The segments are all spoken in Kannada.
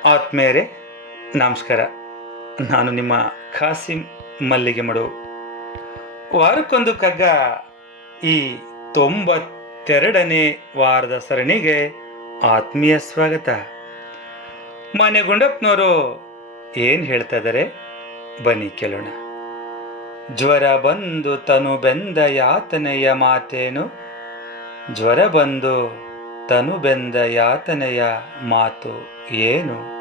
ಆತ್ಮೇರೆ ನಮಸ್ಕಾರ. ನಾನು ನಿಮ್ಮ ಖಾಸಿಂ ಮಲ್ಲಿಗೆ ಮಡು. ವಾರಕ್ಕೊಂದು ಕಗ್ಗ ಈ ತೊಂಬತ್ತೆರಡನೇ ವಾರದ ಸರಣಿಗೆ ಆತ್ಮೀಯ ಸ್ವಾಗತ. ಮಾನ್ಯ ಗುಂಡಪ್ಪನವರು ಏನು ಹೇಳ್ತಾ ಇದ್ದಾರೆ? ಬನ್ನಿ ಕೇಳೋಣ. ಜ್ವರ ಬಂದು ತನು ಬೆಂದ ಯಾತನೆಯ ಮಾತೇನು? ಜ್ವರ ಬಂದು ತನು ಬೆಂದ ಯಾತನೆಯ ಮಾತು ಏನು?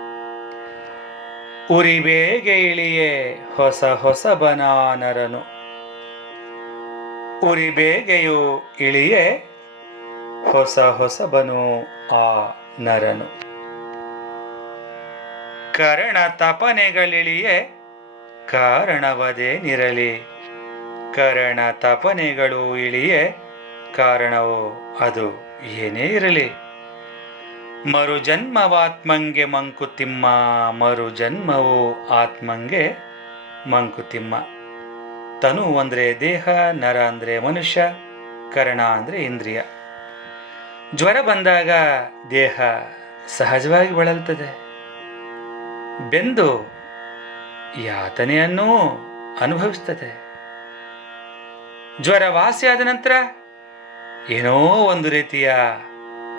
ಉರಿಬೇಗೆ ಇಳಿಯೇ ಹೊಸ ಹೊಸ ಬನಾನರನು. ಉರಿಬೇಗೆಯು ಇಳಿಯೇ ಹೊಸ ಹೊಸಬನು ಆ ನರನು. ಕರಣ ತಪನೆಗಳಿಳಿಯೇ ಕಾರಣವದೇನಿರಲಿ? ಕರಣ ತಪನೆಗಳು ಇಳಿಯೇ ಕಾರಣವು? ಅದು ಏನೇ ಇರಲಿ. ಮರು ಜನ್ಮವಾತ್ಮಂಗೆ ಮಂಕುತಿಮ್ಮ ಮರು ಜನ್ಮವು ಆತ್ಮಂಗೆ ಮಂಕುತಿಮ್ಮ. ತನು ಅಂದರೆ ದೇಹ, ನರ ಅಂದರೆ ಮನುಷ್ಯ, ಕರಣ ಅಂದರೆ ಇಂದ್ರಿಯ. ಜ್ವರ ಬಂದಾಗ ದೇಹ ಸಹಜವಾಗಿ ಬಳಲ್ತದೆ. ಬೆಂದು ಯಾತನೆಯನ್ನೂ ಅನುಭವಿಸ್ತದೆ. ಜ್ವರ ವಾಸಿಯಾದ ನಂತರ ಏನೋ ಒಂದು ರೀತಿಯ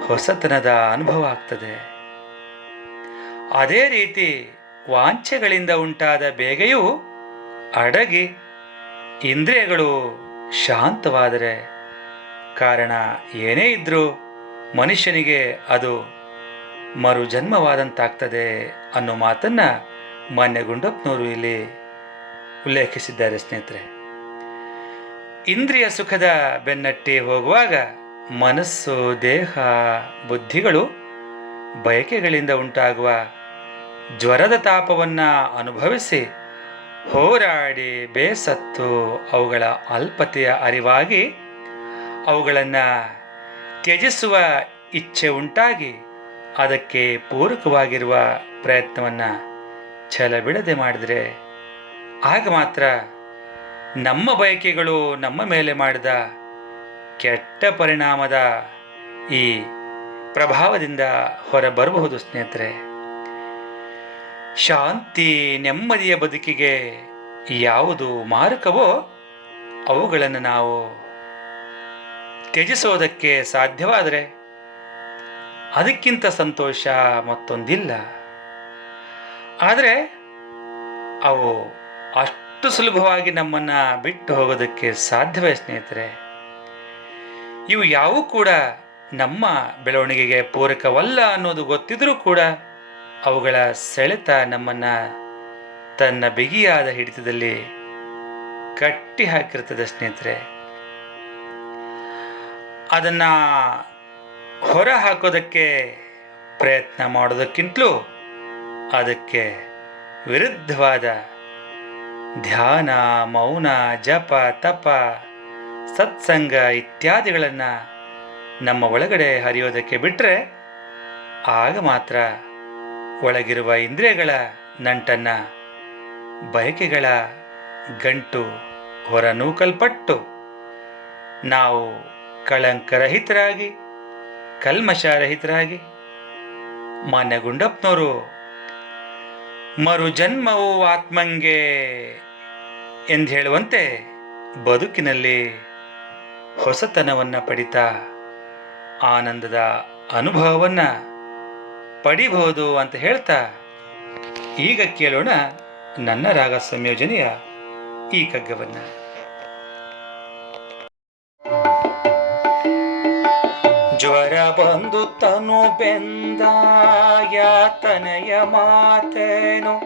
ಹೊಸತನದ ಅನುಭವ ಆಗ್ತದೆ. ಅದೇ ರೀತಿ ವಾಂಛೆಗಳಿಂದ ಉಂಟಾದ ಬೇಗೆಯೂ ಅಡಗಿ ಇಂದ್ರಿಯಗಳು ಶಾಂತವಾದರೆ ಕಾರಣ ಏನೇ ಇದ್ರೂ ಮನುಷ್ಯನಿಗೆ ಅದು ಮರುಜನ್ಮವಾದಂತಾಗ್ತದೆ ಅನ್ನೋ ಮಾತನ್ನ ಮಾನ್ಯ ಗುಂಡಪ್ಪನವರು ಇಲ್ಲಿ ಉಲ್ಲೇಖಿಸಿದ್ದಾರೆ ಸ್ನೇಹಿತರೆ. ಇಂದ್ರಿಯ ಸುಖದ ಬೆನ್ನಟ್ಟಿ ಹೋಗುವಾಗ ಮನಸ್ಸು, ದೇಹ, ಬುದ್ಧಿಗಳು ಬಯಕೆಗಳಿಂದ ಉಂಟಾಗುವ ಜ್ವರದ ತಾಪವನ್ನು ಅನುಭವಿಸಿ ಹೋರಾಡಿ ಬೇಸತ್ತು ಅವುಗಳ ಅಲ್ಪತೆಯ ಅರಿವಾಗಿ ಅವುಗಳನ್ನು ತ್ಯಜಿಸುವ ಇಚ್ಛೆ ಉಂಟಾಗಿ ಅದಕ್ಕೆ ಪೂರಕವಾಗಿರುವ ಪ್ರಯತ್ನವನ್ನು ಛಲ ಬಿಡದೆ ಮಾಡಿದರೆ ಆಗ ಮಾತ್ರ ನಮ್ಮ ಬಯಕೆಗಳು ನಮ್ಮ ಮೇಲೆ ಮಾಡಿದ ಕೆಟ್ಟ ಪರಿಣಾಮದ ಈ ಪ್ರಭಾವದಿಂದ ಹೊರಬರಬಹುದು ಸ್ನೇಹಿತರೆ. ಶಾಂತಿ ನೆಮ್ಮದಿಯ ಬದುಕಿಗೆ ಯಾವುದು ಮಾರಕವೋ ಅವುಗಳನ್ನು ನಾವು ತ್ಯಜಿಸೋದಕ್ಕೆ ಸಾಧ್ಯವಾದರೆ ಅದಕ್ಕಿಂತ ಸಂತೋಷ ಮತ್ತೊಂದಿಲ್ಲ. ಆದರೆ ಅವು ಅಷ್ಟು ಸುಲಭವಾಗಿ ನಮ್ಮನ್ನು ಬಿಟ್ಟು ಹೋಗೋದಕ್ಕೆ ಸಾಧ್ಯವೇ ಸ್ನೇಹಿತರೆ? ಇವು ಯಾವೂ ಕೂಡ ನಮ್ಮ ಬೆಳವಣಿಗೆಗೆ ಪೂರಕವಲ್ಲ ಅನ್ನೋದು ಗೊತ್ತಿದ್ರೂ ಕೂಡ ಅವುಗಳ ಸೆಳೆತ ನಮ್ಮನ್ನ ತನ್ನ ಬಿಗಿಯಾದ ಹಿಡಿತದಲ್ಲಿ ಕಟ್ಟಿ ಹಾಕಿರ್ತದೆ ಸ್ನೇಹಿತರೆ. ಅದನ್ನು ಹೊರ ಹಾಕೋದಕ್ಕೆ ಪ್ರಯತ್ನ ಮಾಡೋದಕ್ಕಿಂತಲೂ ಅದಕ್ಕೆ ವಿರುದ್ಧವಾದ ಧ್ಯಾನ, ಮೌನ, ಜಪ, ತಪ, ಸತ್ಸಂಗ ಇತ್ಯಾದಿಗಳನ್ನು ನಮ್ಮ ಒಳಗಡೆ ಹರಿಯೋದಕ್ಕೆ ಬಿಟ್ಟರೆ ಆಗ ಮಾತ್ರ ಒಳಗಿರುವ ಇಂದ್ರಿಯಗಳ ನಂಟನ್ನು, ಬಯಕೆಗಳ ಗಂಟು ಹೊರನೂಕಲ್ಪಟ್ಟು ನಾವು ಕಳಂಕರಹಿತರಾಗಿ ಕಲ್ಮಶರಹಿತರಾಗಿ ಮಾನ್ಯ ಗುಂಡಪ್ಪನವರು ಮರು ಜನ್ಮವು ಆತ್ಮಂಗೆ ಎಂದು ಹೇಳುವಂತೆ ಬದುಕಿನಲ್ಲಿ ಹೊಸತನವನ್ನು ಪಡಿತಾ ಆನಂದದ ಅನುಭವವನ್ನು ಪಡಿಬಹುದು ಅಂತ ಹೇಳ್ತಾ ಈಗ ಕೇಳೋಣ ನನ್ನ ರಾಗ ಸಂಯೋಜನೆಯ ಈ ಕಗ್ಗವನ್ನು ಬಂದು ತನು ಬೆಂದ ಯಾತನೆಯ ಮಾತೇನು?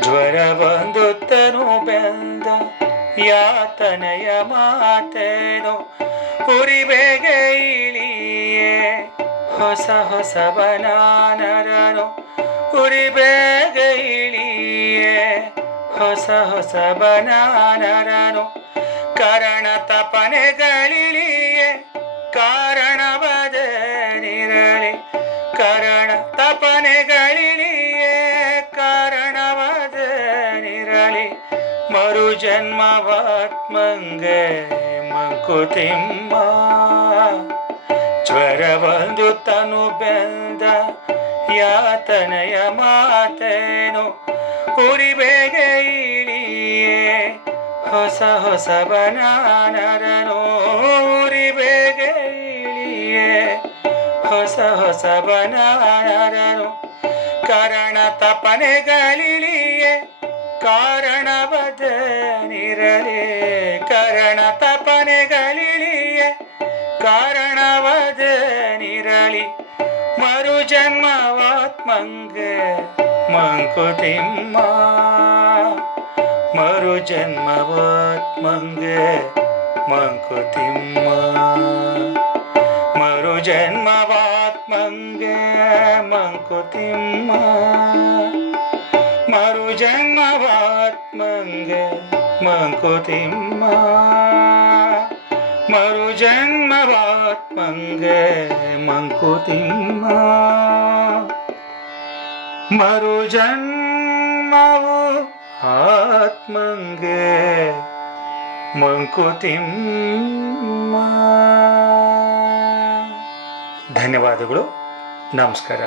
ಜ್ವರ ಬಂದು ತನು ಬೆಂದ ಯಾತನೆಯ ಮಾತೇನು? ಉರಿ ಬೇಗೆ ಇಳಿಯೇ ಹೊಸ ಹೊಸ ಬನಾನರನು? ಉರಿ ಬೇಗ ಇಳಿಯೇ ಹೊಸ ಹೊಸ ಬನಾನರನು? ಕರಣ ತಪನೆಗಳಿಳಿಯೇ ಕಾರಣವದೇನಿರಲಿ ತಪನೆಗಳಿಳಿಯೇ ಕಾರಣವದೇನಿರಲಿ. ಮರು ಜನ್ಮವಾತ್ಮಂಗೆ ಮಂಕುತಿಮ್ಮ. ಜ್ವರ ಬಂದು ತನು ಬೆಂದ ಯಾತನೆಯ ಮಾತೇನು? ಉರಿಬೇಗೆ ಇಳಿಯೇ ಹೊಸ ಹೊಸ ಬನಾನರನು. ಬನಾನರನು ಕಾರಣ ತಪನೆಗಳಿಳಿಯೇ ಕಾರಣವದನಿರಲಿ. ಕಾರಣ ತಪನೆಗಳಿಳಿಯೇ ಕಾರಣವದನಿರಲಿ. ಮರು ಜನ್ಮವಾತ್ಮಂಗೆ ಮಂಕುತಿಮ್ಮ. ಮರು ಜನ್ಮವಾತ್ಮಂಗೆ ಮಂಕುತಿಮ್ಮ. ಮರು ಜನ್ಮವಾತ್ಮಂಗೆ ಮಂಕುತಿಮ್ಮ ಮರು ಜನ್ಮವಾತ್ಮಂಗೆ ಮಂಕುತಿಮ್ಮ ಮರು ಜನ್ಮವಾತ್ಮಂಗೆ ಮಂಕುತಿಮ್ಮ ಮರು ಜನ್ಮವು ಆತ್ಮಂಗೆ ಮಂಕುತಿಮ್ಮ ಧನ್ಯವಾದಗಳು. ನಮಸ್ಕಾರ.